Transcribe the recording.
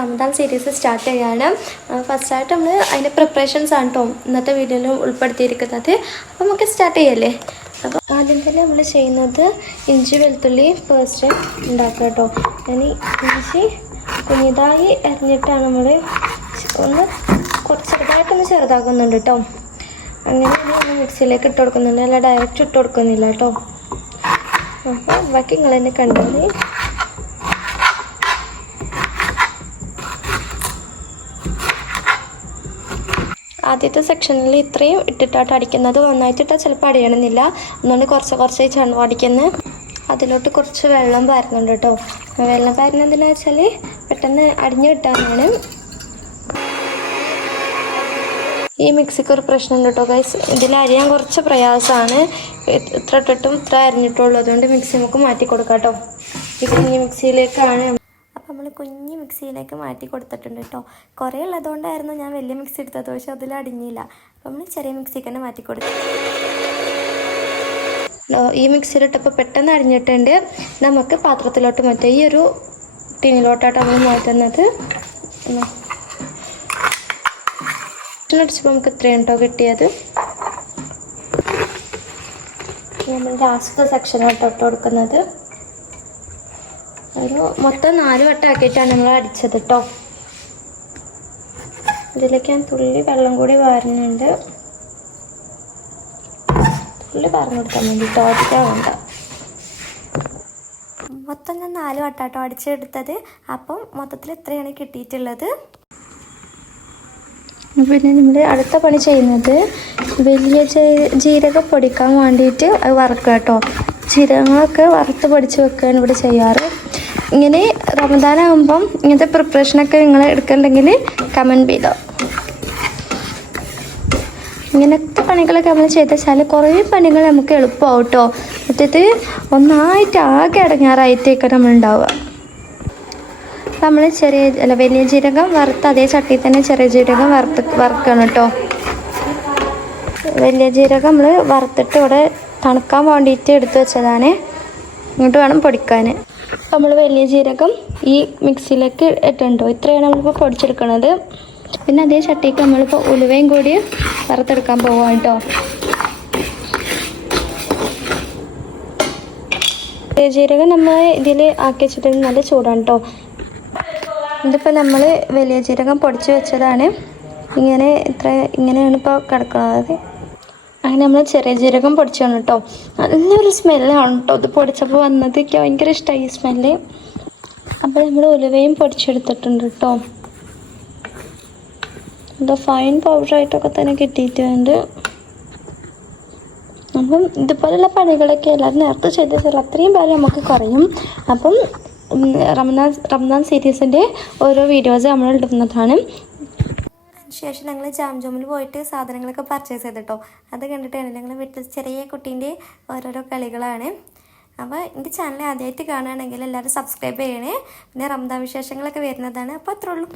Ramadan series start ചെയ്യാണ്. ഫസ്റ്റായിട്ട് നമ്മൾ അതിന്റെ പ്രിപ്പറേഷൻസ് ആണ് കേട്ടോ ഇന്നത്തെ വീഡിയോയിൽ ഉൾപ്പെടുത്തിയിരിക്കുന്നത്. അപ്പോൾ നമുക്ക് സ്റ്റാർട്ട് ചെയ്യല്ലേ? അപ്പോൾ ആദ്യം തന്നെ നമ്മൾ ചെയ്യുന്നത് ഇഞ്ചി വെളുത്തുള്ളി പേസ്റ്റ് ഉണ്ടാക്കുക കേട്ടോ ഞാൻ ഇഞ്ചി കുഞ്ഞിതായി അരിഞ്ഞിട്ടാണ് നമ്മൾ ഒന്ന് കുറച്ച് ചെറുതായിട്ടൊന്ന് ചെറുതാക്കുന്നുണ്ട് കേട്ടോ അങ്ങനെ നമ്മൾ മിക്സിയിലേക്ക് ഇട്ട് കൊടുക്കുന്നുണ്ട്. അല്ല ഡയറക്റ്റ് ഇട്ട് കൊടുക്കുന്നില്ല കേട്ടോ അപ്പോൾ ബാക്കി നിങ്ങൾ തന്നെ ആദ്യത്തെ സെക്ഷനിൽ ഇത്രയും ഇട്ടിട്ടാട്ട് അടിക്കുന്നത്. നന്നായിട്ടിട്ടാൽ ചിലപ്പോൾ അടിയണമെന്നില്ല. അതുകൊണ്ട് കുറച്ച് കുറച്ച് ചെണ്ണു അടിക്കുന്നത് അതിലോട്ട് കുറച്ച് വെള്ളം പാരുന്നുണ്ട് കേട്ടോ. വെള്ളം പാരുന്നതെന്ന് വെച്ചാൽ പെട്ടെന്ന് അടിഞ്ഞു കിട്ടാനാണ്. ഈ മിക്സിക്ക് ഒരു പ്രശ്നമുണ്ട് കേട്ടോ ഗൈസ് ഇതിൽ അരിയാൻ കുറച്ച് പ്രയാസമാണ്. ഇത്ര ഇട്ടിട്ടും ഇത്ര അരിഞ്ഞിട്ടുള്ളൂ. അതുകൊണ്ട് മിക്സി നമുക്ക് മാറ്റി കൊടുക്കാം കേട്ടോ. ഈ കുഞ്ഞി മിക്സിയിലേക്കാണ്. നമ്മൾ കുഞ്ഞ് മിക്സിയിലേക്ക് മാറ്റി കൊടുത്തിട്ടുണ്ട് കേട്ടോ. കുറേ ഉള്ളതുകൊണ്ടായിരുന്നു ഞാൻ വലിയ മിക്സി എടുത്തത് പക്ഷെ അതിൽ അടിഞ്ഞില്ല. അപ്പം നമ്മൾ ചെറിയ മിക്സിക്ക് തന്നെ മാറ്റി കൊടുത്തു. ഈ മിക്സിയിലിട്ടപ്പോൾ പെട്ടെന്ന് അടിഞ്ഞിട്ടുണ്ട്. നമുക്ക് പാത്രത്തിലോട്ട് മാറ്റാം ഈ ഒരു ടിന്നിലോട്ടാണ് നമ്മൾ മാറ്റുന്നത്. ടിച്ചപ്പോൾ നമുക്ക് ഇത്രയും കേട്ടോ കിട്ടിയത്? നമ്മൾ ലാസ്റ്റ് സെക്ഷനോട്ടോട്ട് കൊടുക്കുന്നത്. ഒരു മൊത്തം നാല് വട്ടം ആക്കിയിട്ടാണ് നമ്മൾ അടിച്ചത് കേട്ടോ ഇതിലേക്ക് ഞാൻ തുള്ളി വെള്ളം കൂടി വാരുന്നുണ്ട്. തുള്ളി പറഞ്ഞു കൊടുക്കാൻ വേണ്ടി തോറ്റിക്കാൻ വേണ്ട. മൊത്തം ഞാൻ നാല് വട്ടാട്ടോ അടിച്ചെടുത്തത്. അപ്പം മൊത്തത്തിൽ ഇത്രയാണ് കിട്ടിയിട്ടുള്ളത്. പിന്നെ നമ്മൾ അടുത്ത പണി ചെയ്യുന്നത് വലിയ ജീരകം പൊടിക്കാൻ വേണ്ടിയിട്ട് വറക്കുക കേട്ടോ ജീരകങ്ങളൊക്കെ വറുത്ത് പൊടിച്ച് വെക്കുകയാണ് ഇവിടെ ചെയ്യാറ്. ഇങ്ങനെ റമദാൻ റമദാനാകുമ്പം ഇങ്ങനത്തെ പ്രിപ്പറേഷനൊക്കെ നിങ്ങൾ എടുക്കണ്ടെങ്കിൽ കമന്റ് ചെയ്തോ. ഇങ്ങനത്തെ പണികളൊക്കെ നമ്മൾ ചെയ്ത് വെച്ചാൽ കുറേ പണികൾ നമുക്ക് എളുപ്പമാവും കേട്ടോ മറ്റേത് ഒന്നായിട്ട് ആകെ അടങ്ങാറായിട്ടേക്കാണ് നമ്മൾ ഉണ്ടാവുക. നമ്മൾ ചെറിയ അല്ല വലിയ ജീരകം വറുത്ത് അതേ ചട്ടിയിൽ തന്നെ ചെറിയ ജീരകം വറുത്ത് വറുക്കണം കേട്ടോ. വലിയ ജീരകം നമ്മൾ വറുത്തിട്ട് ഇവിടെ തണുക്കാൻ വേണ്ടിയിട്ട് എടുത്തു വെച്ചതാണ്. ഇങ്ങോട്ട് വേണം പൊടിക്കാൻ. നമ്മൾ വലിയ ജീരകം ഈ മിക്സിയിലേക്ക് ഇട്ടുണ്ടോ ഇത്രയാണ് നമ്മളിപ്പോൾ പൊടിച്ചെടുക്കുന്നത് പിന്നെ അതേ ചട്ടിക്ക് നമ്മളിപ്പോൾ ഉലുവയും കൂടി വറുത്തെടുക്കാൻ പോവാം കേട്ടോ ജീരകം നമ്മൾ ഇതിൽ ആക്കി വെച്ചിട്ട് നല്ല ചൂടാണ് കേട്ടോ ഇതിപ്പോൾ നമ്മൾ വലിയ ജീരകം പൊടിച്ച് വെച്ചതാണ്. ഇങ്ങനെ ഇത്ര ഇങ്ങനെയാണ് ഇപ്പോൾ കിടക്കുന്നത് അങ്ങനെ നമ്മൾ ചെറിയ ജീരകം പൊടിച്ചാണ് കേട്ടോ നല്ലൊരു സ്മെല്ലാണ് കേട്ടോ ഇത് പൊടിച്ചപ്പോൾ വന്നത് എനിക്ക് ഭയങ്കര ഇഷ്ടമായി ഈ സ്മെല്ല്. അപ്പോൾ നമ്മൾ ഉലുവയും പൊടിച്ചെടുത്തിട്ടുണ്ട് കേട്ടോ എന്തോ ഫൈൻ പൗഡറായിട്ടൊക്കെ തന്നെ കിട്ടിയിട്ടുണ്ട് അപ്പം ഇതുപോലുള്ള പണികളൊക്കെ എല്ലാവരും നേരത്തെ ചെയ്ത് വെച്ചാൽ അത്രയും പേര് നമുക്ക് കുറയും. അപ്പം റമദാൻ റമദാൻ സീരീസിന്റെ ഓരോ വീഡിയോസ് നമ്മൾ ഇടുന്നതാണ്. ശേഷം ഞങ്ങൾ ജാംജോമിൽ പോയിട്ട് സാധനങ്ങളൊക്കെ പർച്ചേസ് ചെയ്തിട്ടോ. അത് കണ്ടിട്ടാണ് ഞങ്ങൾ വീട്ടിൽ ചെറിയ കുട്ടീന്റെ ഓരോരോ കളികളാണ്. അപ്പോൾ എന്റെ ചാനൽ ആദ്യമായിട്ട് കാണുകയാണെങ്കിൽ എല്ലാവരും സബ്സ്ക്രൈബ് ചെയ്യണേ. പിന്നെ റംദാ വിശേഷങ്ങളൊക്കെ വരുന്നതാണ്. അപ്പോൾ അത്രേ ഉള്ളൂ.